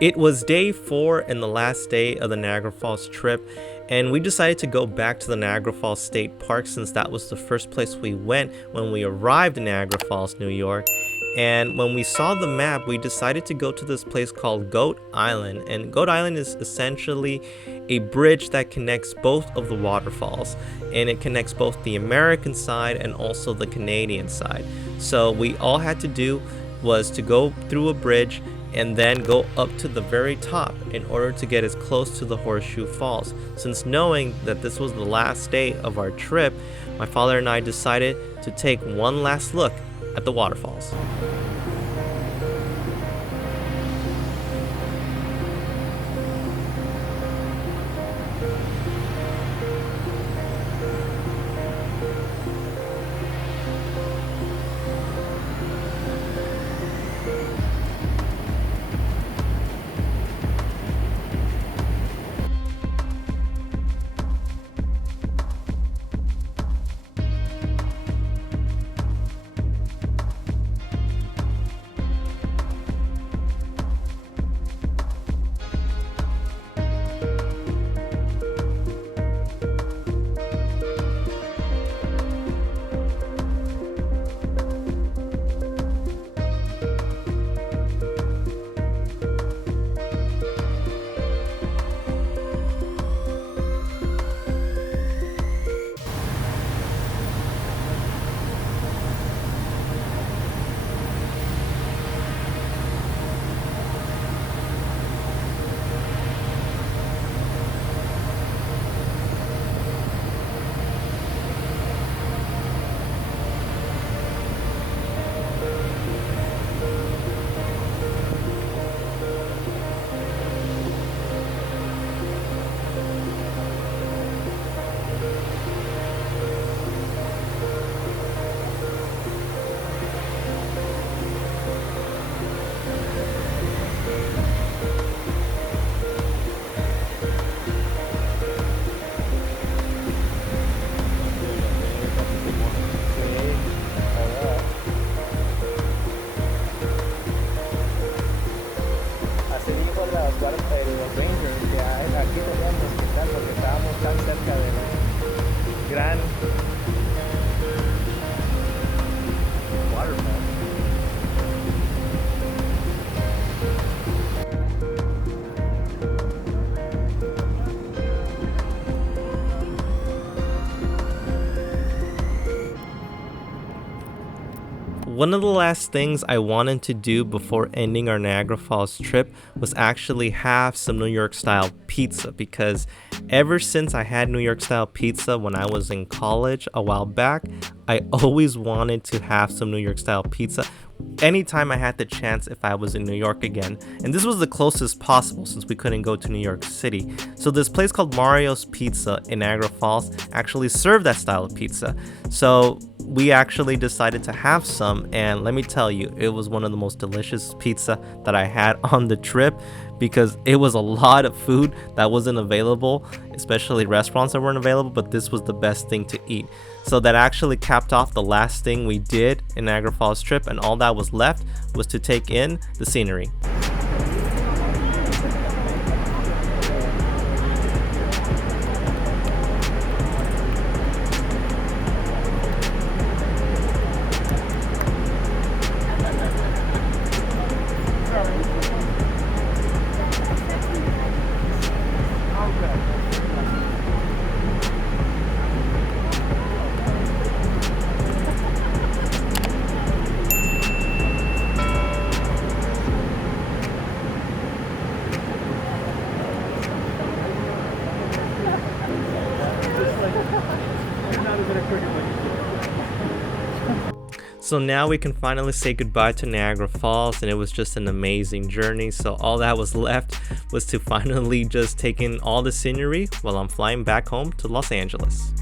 It was day 4 and the last day of the Niagara Falls trip, and we decided to go back to the Niagara Falls State Park since that was the first place we went when we arrived in Niagara Falls, New York. And when we saw the map, we decided to go to this place called Goat Island. And Goat Island is essentially a bridge that connects both of the waterfalls, and it connects both the American side and also the Canadian side. So we all had to do was to go through a bridge and then go up to the very top in order to get as close to the Horseshoe Falls. Since knowing that this was the last day of our trip, my father and I decided to take one last look at the waterfalls. Los Rangers que aquí teníamos que estar porque estábamos tan cerca de la gran waterfall. One of the last things I wanted to do before ending our Niagara Falls trip was actually have some New York style pizza, because ever since I had New York style pizza when I was in college a while back, I always wanted to have some New York style pizza anytime I had the chance if I was in New York again. And this was the closest possible since we couldn't go to New York City. So this place called Mario's Pizza in Niagara Falls actually served that style of pizza. So we actually decided to have some, and let me tell you, it was one of the most delicious pizza that I had on the trip, because it was a lot of food that wasn't available, especially restaurants that weren't available, but this was the best thing to eat. So that actually capped off the last thing we did in Niagara Falls trip, and all that was left was to take in the scenery. So now we can finally say goodbye to Niagara Falls, and it was just an amazing journey. So all that was left was to finally just take in all the scenery while I'm flying back home to Los Angeles.